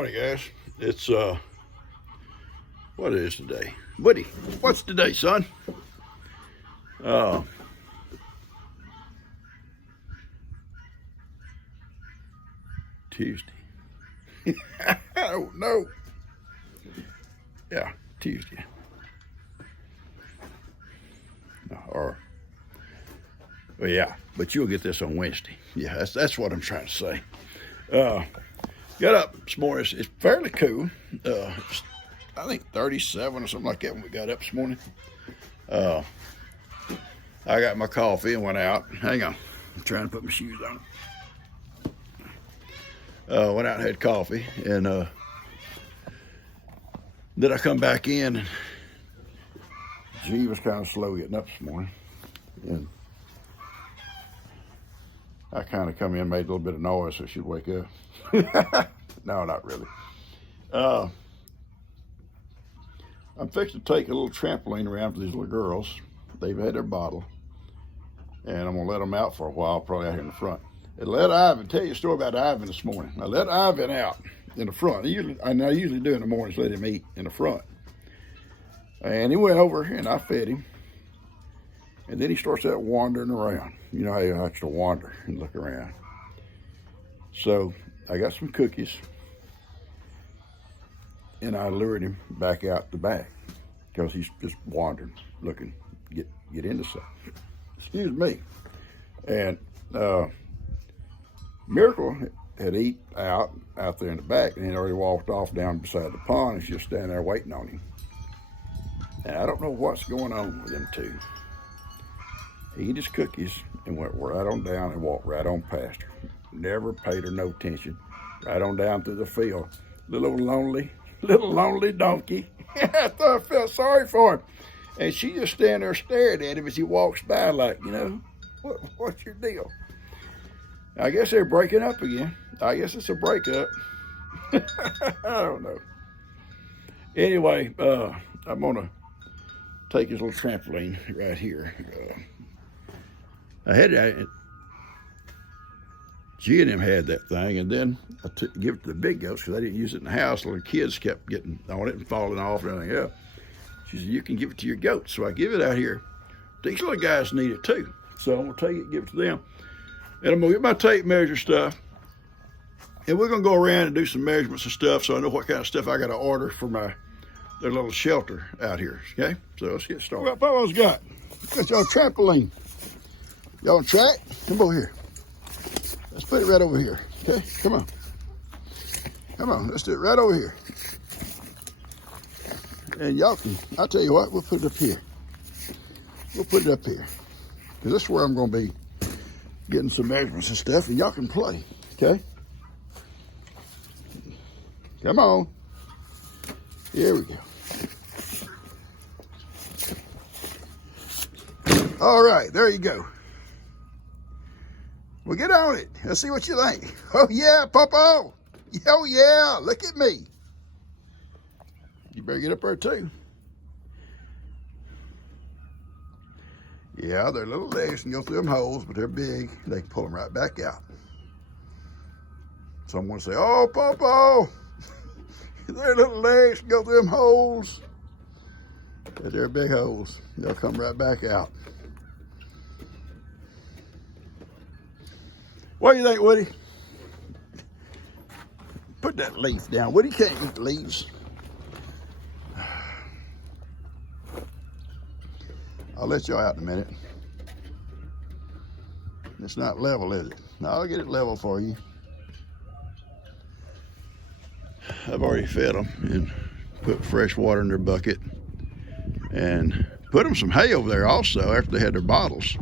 morning, guys. It's what is today? Woody, what's today, son? Tuesday. I don't know. Yeah, Tuesday. Or, well, yeah, but you'll get this on Wednesday. Yeah, that's what I'm trying to say. Got up this morning. It's fairly cool. It's, I think 37 or something like that when we got up this morning. I got my coffee and went out. Hang on, I'm trying to put my shoes on. Went out and had coffee, and then I come back in, and G was kind of slow getting up this morning, and I kind of come in, made a little bit of noise so she'd wake up. No, not really. I'm fixing to take a little trampoline around for these little girls. They've had their bottle, and I'm gonna let them out for a while, probably out here in the front. And let Ivan tell you a story about Ivan this morning. I let Ivan out in the front. I usually do in the mornings, let him eat in the front. And he went over and I fed him. And then he starts out wandering around. You know how he likes to wander and look around. So I got some cookies and I lured him back out the back because he's just wandering, looking, get into something. Excuse me. And Miracle had eat out there in the back, and he'd already walked off down beside the pond and she's just standing there waiting on him. And I don't know what's going on with them two. He ate his cookies and went right on down and walked right on past her. Never paid her no attention. Right on down through the field. Little lonely donkey. I thought I felt sorry for him. And she just standing there staring at him as he walks by like, you know, what's your deal? I guess they're breaking up again. I guess it's a breakup. I don't know. Anyway, I'm gonna take his little trampoline right here. I had G and him had that thing, and then I give it to the big goats because I didn't use it in the house. The little kids kept getting on it and falling off and everything else. She said, you can give it to your goats. So I give it out here. These little guys need it too. So I'm gonna take it and give it to them. And I'm gonna get my tape measure stuff, and we're gonna go around and do some measurements and stuff so I know what kind of stuff I gotta order for their little shelter out here, okay? So let's get started. What Papa's got? Got y'all trampoline. Y'all on track? Come over here. Let's put it right over here, okay? Come on. Come on, let's do it right over here. And y'all can, I'll tell you what, we'll put it up here. We'll put it up here. Because this is where I'm gonna be getting some measurements and stuff, and y'all can play, okay? Come on. Here we go. All right, there you go. Well, get on it. Let's see what you think. Oh, yeah, Popo. Oh, yeah, look at me. You better get up there, too. Yeah, their little legs can go through them holes, but they're big. They can pull them right back out. Someone say, oh, Popo, their little legs can go through them holes. But they're big holes. They'll come right back out. What do you think, Woody? Put that leaf down. Woody can't eat leaves. I'll let y'all out in a minute. It's not level, is it? No, I'll get it level for you. I've already fed them and put fresh water in their bucket and put them some hay over there also after they had their bottles.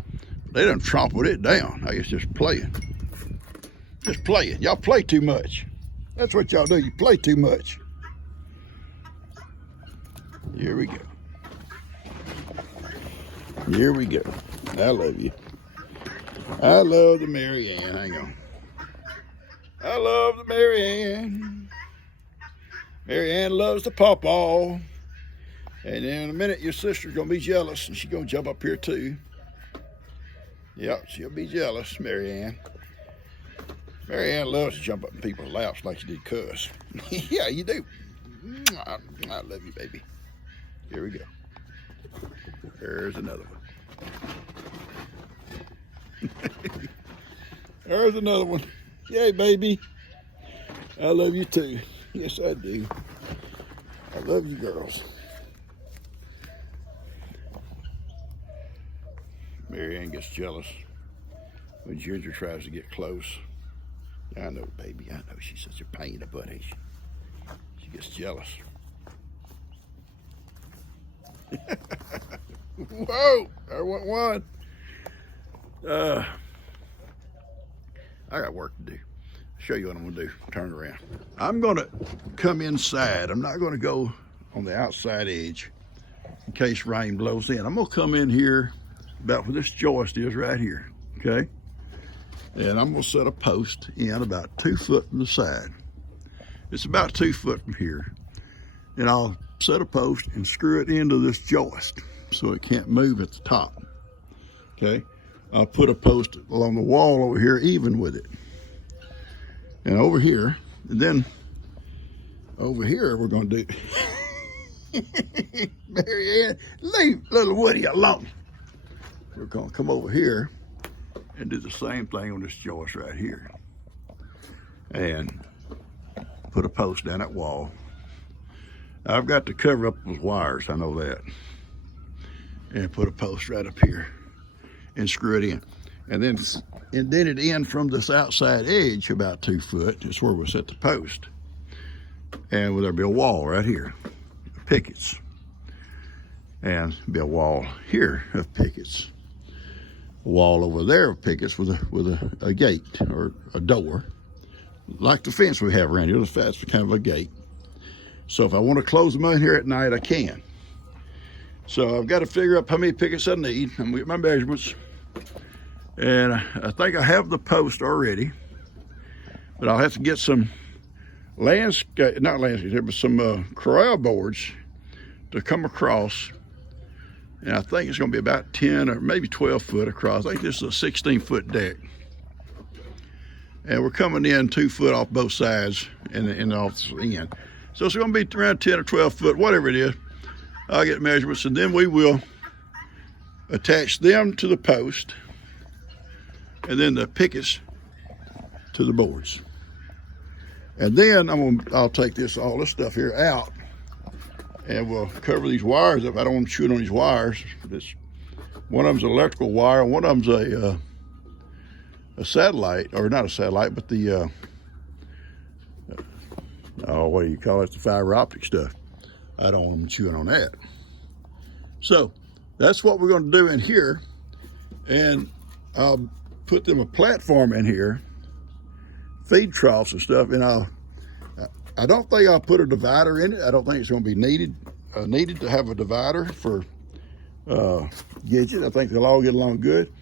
They done trampled it down. I guess just playing. Just playing. Y'all play too much. That's what y'all do. You play too much. Here we go. Here we go. I love you. I love the Mary Ann. Hang on. I love the Mary Ann. Mary Ann loves the pawpaw. And in a minute, your sister's going to be jealous, and she's going to jump up here, too. Yep, she'll be jealous, Mary Ann. Mary Ann loves to jump up in people's laps like you did Cuss. Yeah, you do. I love you, baby. Here we go. There's another one. There's another one. Yay, baby. I love you too. Yes, I do. I love you girls. Mary Ann gets jealous when Ginger tries to get close. I know, baby. I know she's such a pain in the butt, ain't she? She gets jealous. Whoa! I want one. I got work to do. I'll show you what I'm gonna do. Turn around. I'm gonna come inside. I'm not gonna go on the outside edge in case rain blows in. I'm gonna come in here about where this joist is right here, okay? And I'm gonna set a post in about 2 foot from the side. It's about 2 foot from here. And I'll set a post and screw it into this joist so it can't move at the top, okay? I'll put a post along the wall over here even with it. And over here, and then over here we're gonna do, Mary Ann, leave little Woody alone. We're gonna come over here and do the same thing on this joist right here. And put a post down that wall. I've got to cover up those wires, I know that. And put a post right up here and screw it in. And then indent it in from this outside edge about 2 foot. That's where we'll set the post. And there'll be a wall right here, pickets. And be a wall here of pickets. A wall over there of pickets with a gate or a door. Like the fence we have around here, the fence is kind of a gate. So if I want to close them in here at night, I can. So I've got to figure out how many pickets I need. I'm gonna get my measurements. And I think I have the post already, but I'll have to get some some corral boards to come across. And I think it's gonna be about 10 or maybe 12 foot across. I think this is a 16-foot deck. And we're coming in 2 foot off both sides and off the end. So it's gonna be around 10 or 12 foot, whatever it is. I'll get measurements and then we will attach them to the post and then the pickets to the boards. And then I'll take all this stuff here out and we'll cover these wires up. I don't want to shoot on these wires. One of them's an electrical wire, and one of them's a satellite, or not a satellite, but the what do you call it? The fiber optic stuff. I don't want them chewing on that. So that's what we're going to do in here, and I'll put them a platform in here, feed troughs and stuff, and I don't think I'll put a divider in it. I don't think it's going to be needed to have a divider for Gidget. I think they'll all get along good.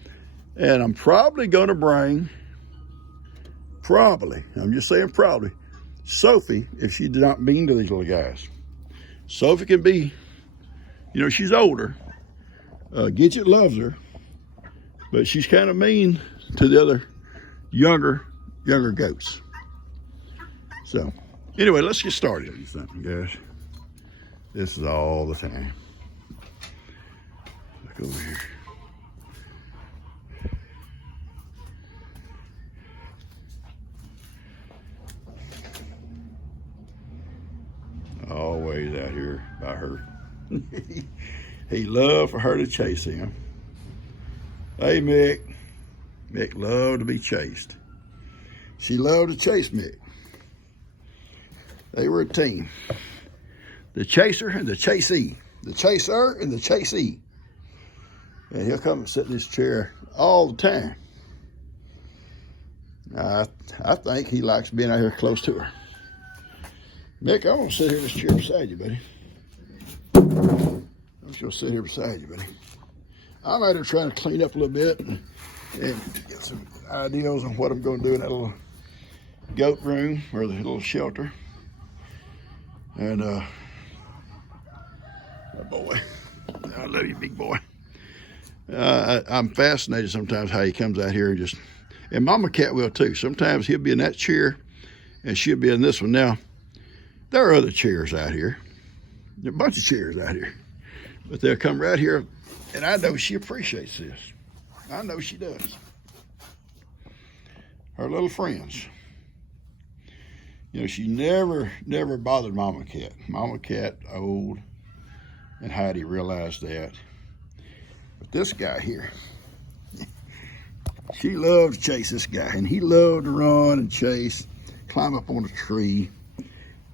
And I'm probably going to bring, I'm just saying probably, Sophie, if she did not mean to these little guys. Sophie can be, she's older. Gidget loves her, but she's kind of mean to the other younger goats. So anyway, let's get started on something, guys. This is all the time. Look over here. Always out here by her. He loved for her to chase him. Hey, Mick. Mick loved to be chased. She loved to chase Mick. They were a team. The chaser and the chasee. The chaser and the chasee. And he'll come and sit in this chair all the time. I think he likes being out here close to her. Mick, I'm gonna sit here in this chair beside you, buddy. I'm just gonna sit here beside you, buddy. I'm out here trying to clean up a little bit and get some ideas on what I'm gonna do in that little goat room or the little shelter. And oh boy, I love you, big boy. I'm fascinated sometimes how he comes out here and just, And Mama Cat will too. Sometimes he'll be in that chair and she'll be in this one. Now, there are other chairs out here. There are a bunch of chairs out here. But they'll come right here, and I know she appreciates this. I know she does. Her little friends. You know, she never bothered Mama Cat. Mama Cat, old, and Heidi realized that. But this guy here, she loved to chase this guy, and he loved to run and chase, climb up on a tree,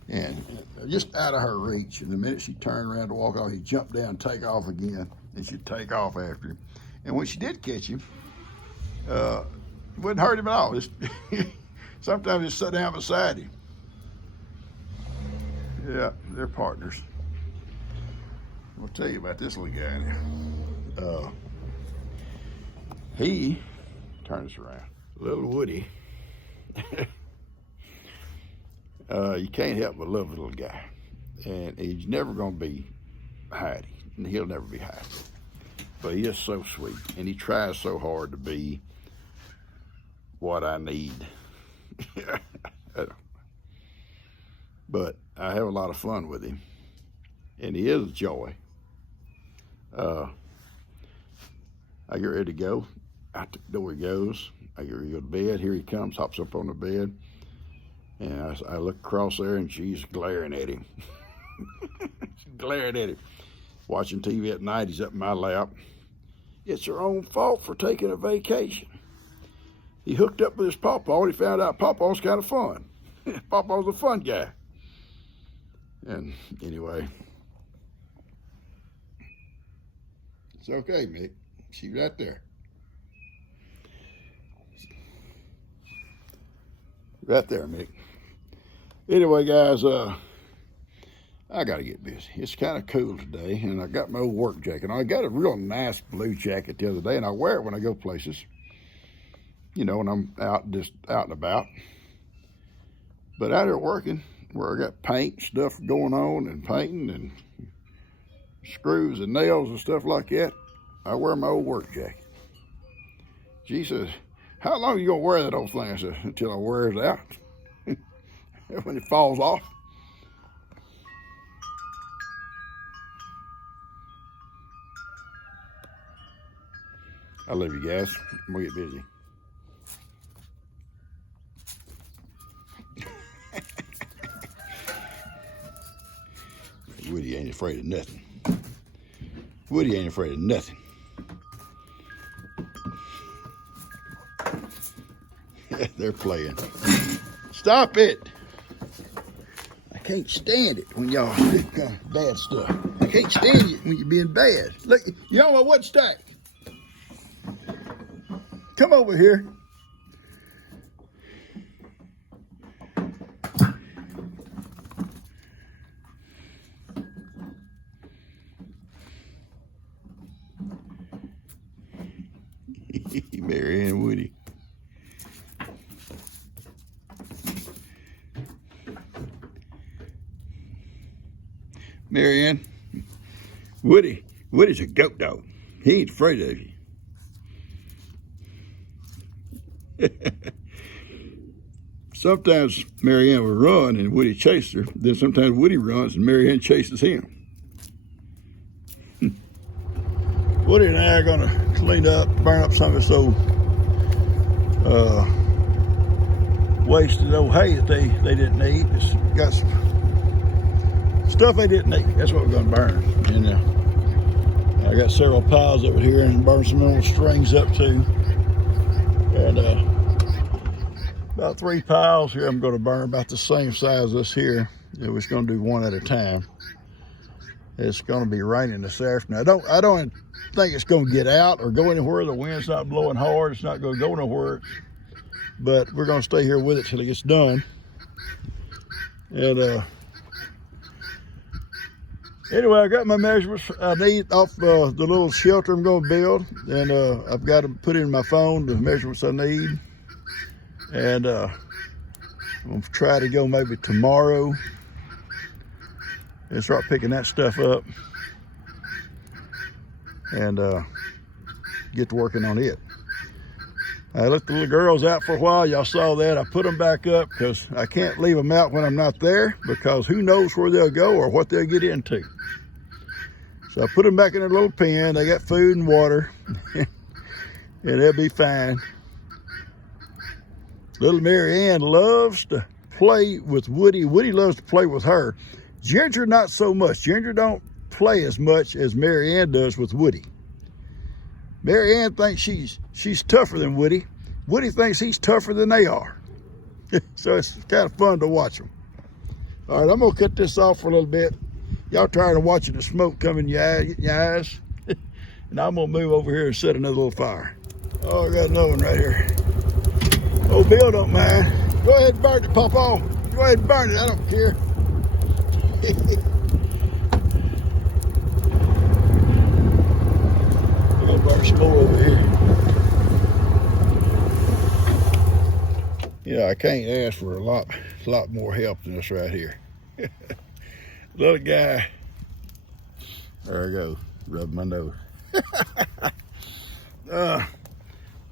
and just out of her reach. And the minute she turned around to walk off, he'd jump down and take off again, and she'd take off after him. And when she did catch him, it wouldn't hurt him at all. Sometimes just sit down beside him. Yeah, they're partners. I'll tell you about this little guy now. He turns around. Little Woody. You can't help but love the little guy. And he's never going to be Heidi. And he'll never be Heidi. But he is so sweet. And he tries so hard to be what I need. But I have a lot of fun with him. And he is a joy. I get ready to go. Out the door he goes. I get ready to go to bed. Here he comes, hops up on the bed. And I look across there and she's glaring at him. She's glaring at him. Watching TV at night, he's up in my lap. It's her own fault for taking a vacation. He hooked up with his pawpaw and he found out pawpaw's kind of fun. Pawpaw's a fun guy. And anyway, it's okay, Mick. She's right there. Right there, Mick. Anyway, guys, I got to get busy. It's kind of cool today, and I got my old work jacket on. I got a real nice blue jacket the other day, and I wear it when I go places, you know, when I'm just out and about. But out here working, where I got paint stuff going on and painting and screws and nails and stuff like that, I wear my old work jacket. She says, how long are you going to wear that old thing? I said, until it wears out. When it falls off. I love you guys. I'm going to get busy. Woody ain't afraid of nothing. Woody ain't afraid of nothing. They're playing. Stop it. I can't stand it when y'all do kind of bad stuff. I can't stand it when you're being bad. Look, y'all know what stack? Come over here. Mary Ann Woody. Mary Ann, Woody's a goat dog. He ain't afraid of you. Sometimes Mary Ann will run and Woody chases her. Then sometimes Woody runs and Mary Ann chases him. Woody and I are gonna clean up, burn up some of this old wasted old hay that they didn't need. It's got some stuff they didn't need. That's what we're gonna burn. And I got several piles over here and burn some little strings up too. And about 3 piles here I'm gonna burn about the same size as this here. We're just gonna do one at a time. It's gonna be raining this afternoon. I don't think it's gonna get out or go anywhere. The wind's not blowing hard. It's not gonna go nowhere. But we're gonna stay here with it till it gets done. And anyway, I got my measurements I need off the little shelter I'm gonna build. And I've got to put in my phone the measurements I need. And I'm gonna try to go maybe tomorrow and start picking that stuff up and get to working on it. I let the little girls out for a while. Y'all saw that. I put them back up because I can't leave them out when I'm not there, because who knows where they'll go or what they'll get into. So I put them back in their little pen. They got food and water, and they'll be fine. Little Mary Ann loves to play with Woody. Woody loves to play with her. Ginger, not so much. Ginger don't play as much as Mary Ann does with Woody. Mary Ann thinks she's tougher than Woody. Woody thinks he's tougher than they are. So it's kind of fun to watch them. All right, I'm gonna cut this off for a little bit. Y'all tired of watching the smoke come in your eyes? And I'm gonna move over here and set another little fire. Oh, I got another one right here. Oh, Bill don't mind. Go ahead and burn it, Papa. Go ahead and burn it, I don't care. I'll burn some more over here. Yeah, I can't ask for a lot more help than this right here. Little guy. There I go, rubbing my nose.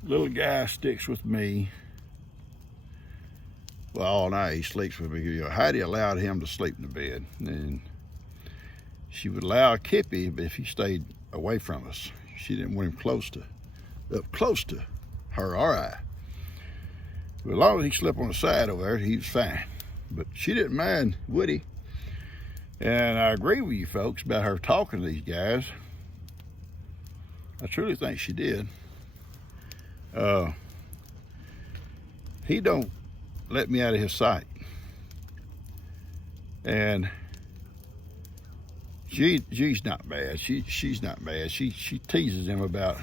Little guy sticks with me. Well, all night he sleeps with me. You know, Heidi allowed him to sleep in the bed, and she would allow Kippy, but if he stayed away from us, she didn't want him up close to her or I. But as long as he slept on the side over there, he was fine. But she didn't mind Woody. And I agree with you folks about her talking to these guys. I truly think she did. He don't let me out of his sight. And she's not bad. She's not bad. She teases him about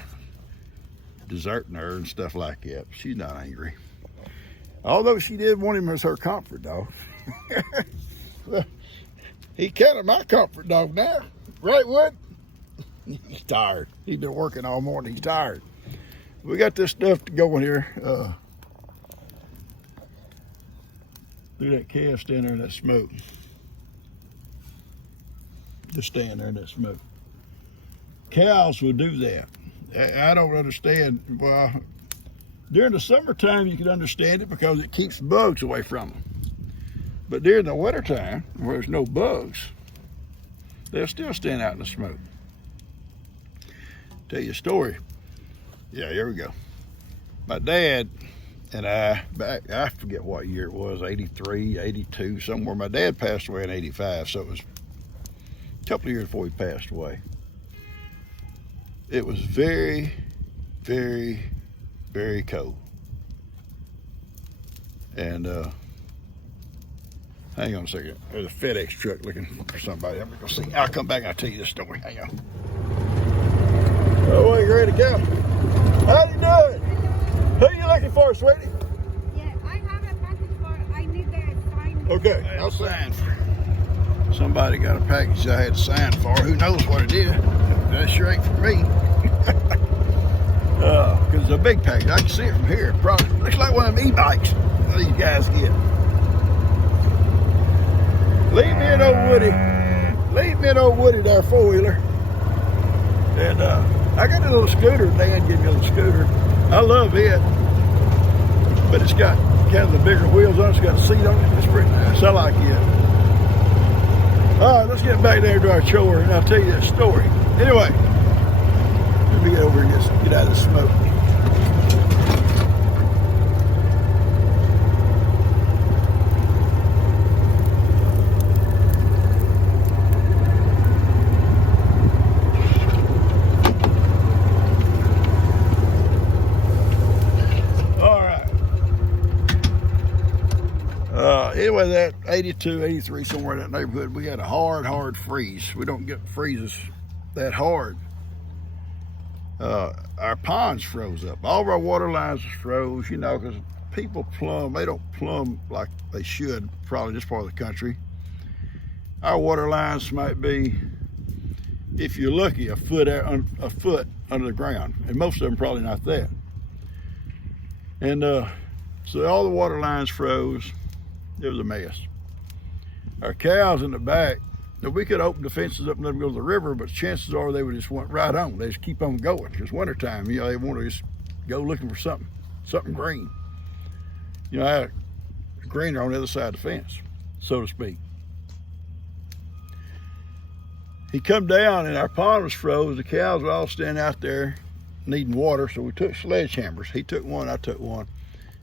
deserting her and stuff like that. She's not angry. Although she did want him as her comfort dog. Well, he kind of my comfort dog now. Right, Wood? He's tired. He's been working all morning. He's tired. We got this stuff to go in here. Look at that calf standing there in that smoke. Just stand there in that smoke. Cows will do that. I don't understand. Well, during the summertime, you can understand it because it keeps bugs away from them. But during the wintertime, where there's no bugs, they'll still stand out in the smoke. Tell you a story. Yeah, here we go. My dad and I forget what year it was, 83, 82, somewhere. My dad passed away in 85, so it was a couple of years before he passed away. It was very, very, very cold. And hang on a second. There's a FedEx truck looking for somebody. I'm gonna go see. I'll come back and I'll tell you this story. Hang on. Oh, you ready to go? How you doing? Who are you looking for, sweetie? Yeah, I have a package for, I need the sign. Okay, I'll sign for it. Somebody got a package I had to sign for. Who knows what it is? That sure ain't for me. Because it's a big package. I can see it from here. Probably looks like one of them e-bikes these guys get. Leave me an old Woody. Leave me an old Woody there, four-wheeler. And I got a little scooter. Dan gave me a little scooter. I love it. But it's got kind of the bigger wheels on it. It's got a seat on it. It's pretty nice. I like it. All right, let's get back there to our chore and I'll tell you that story. Anyway, let me get over and get out of the smoke. Anyway, that 82, 83, somewhere in that neighborhood, we had a hard freeze. We don't get freezes that hard. Our ponds froze up. All of our water lines froze, you know, because people plumb, they don't plumb like they should, probably this part of the country. Our water lines might be, if you're lucky, a foot under the ground, and most of them probably not that. And so all the water lines froze. It was a mess. Our cows in the back, now we could open the fences up and let them go to the river, but chances are they would just went right on. They just keep on going. It's wintertime, you know, they want to just go looking for something something green. You know, I had a greener on the other side of the fence, so to speak. He come down and our pond was froze. The cows were all standing out there needing water, so we took sledgehammers. He took one, I took one,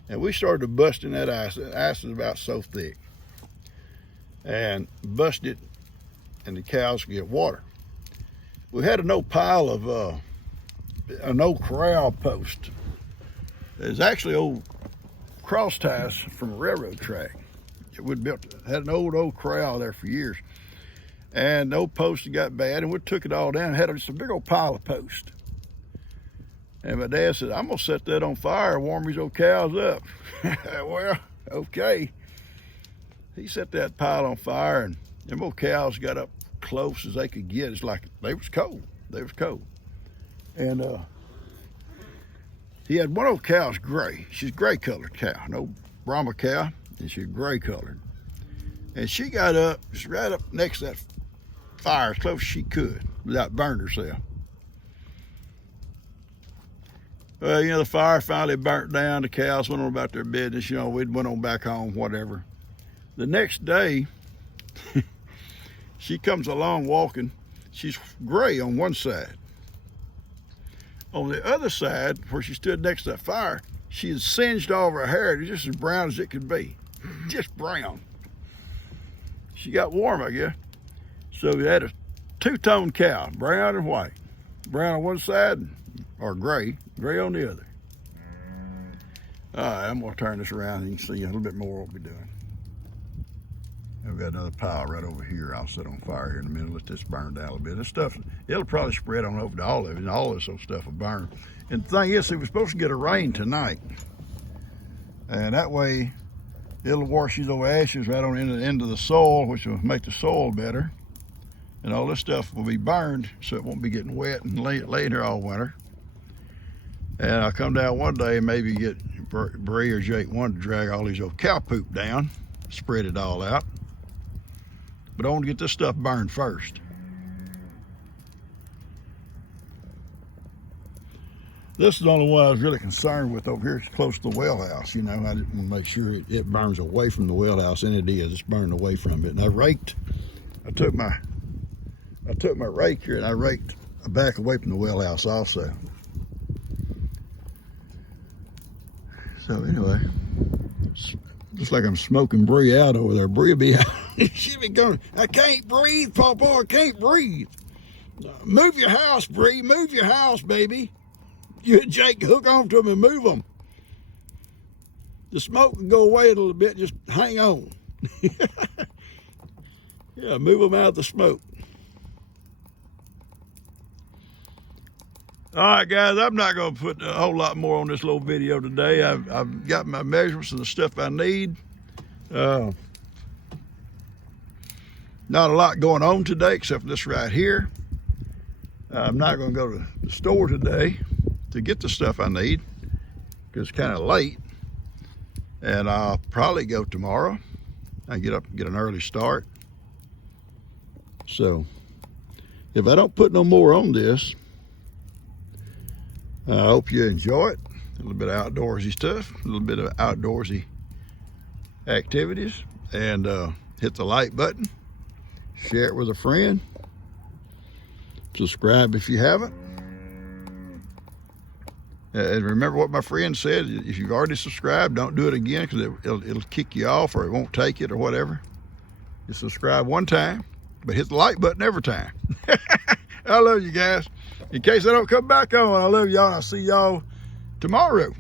and we started busting that ice. The ice is about so thick, and busted it, and the cows could get water. We had an old pile of an old corral post. There's actually old cross ties from a railroad track. Had an old corral there for years. And the old post got bad, and we took it all down and had just a big old pile of post. And my dad said, I'm gonna set that on fire and warm these old cows up. Well, okay. He set that pile on fire, and them old cows got up close as they could get. It's like they was cold. They was cold. And he had one old cow's gray. She's a gray colored cow, an old Brahma cow, and she's gray colored. And she got up, just right up next to that fire as close as she could without burning herself. Well, you know, the fire finally burnt down. The cows went on about their business. You know, we went on back home, whatever. The next day, she comes along walking. She's gray on one side. On the other side, where she stood next to that fire, she had singed all of her hair. It was just as brown as it could be. Just brown. She got warm, I guess. So we had a two-tone cow, brown and white. Brown on one side, or gray on the other. All right, I'm gonna turn this around and you can see a little bit more what we're doing. I've got another pile right over here. I'll set on fire here in a minute, let this burn down a little bit. This stuff, it'll probably spread on over to all of it, and all this old stuff will burn. And the thing is, it was supposed to get a rain tonight. And that way, it'll wash these old ashes right on into the soil, which will make the soil better. And all this stuff will be burned, so it won't be getting wet and laying here all winter. And I'll come down one day and maybe get Bree or Jake one to drag all these old cow poop down, spread it all out. But I want to get this stuff burned first. This is the only one I was really concerned with over here. It's close to the well house. You know, I didn't want to make sure it burns away from the well house, and it is. It's burning away from it. And I took my rake here and I raked back away from the well house also. So anyway, just like I'm smoking Bree out over there. Bree will be out. She'll be going, I can't breathe, Papa, I can't breathe. Move your house, Bree, move your house, baby. You and Jake hook on to them and move them. The smoke can go away a little bit, just hang on. Yeah, move them out of the smoke. All right, guys, I'm not going to put a whole lot more on this little video today. I've got my measurements and the stuff I need. Not a lot going on today except for this right here. I'm not going to go to the store today to get the stuff I need because it's kind of late. And I'll probably go tomorrow. I get up and get an early start. So if I don't put no more on this, I hope you enjoy it. A little bit of outdoorsy stuff, a little bit of outdoorsy activities, and hit the like button, share it with a friend, subscribe if you haven't. And remember what my friend said, if you've already subscribed, don't do it again because it'll kick you off or it won't take it or whatever. You subscribe one time, but hit the like button every time. I love you guys. In case I don't come back on, I love y'all. I'll see y'all tomorrow.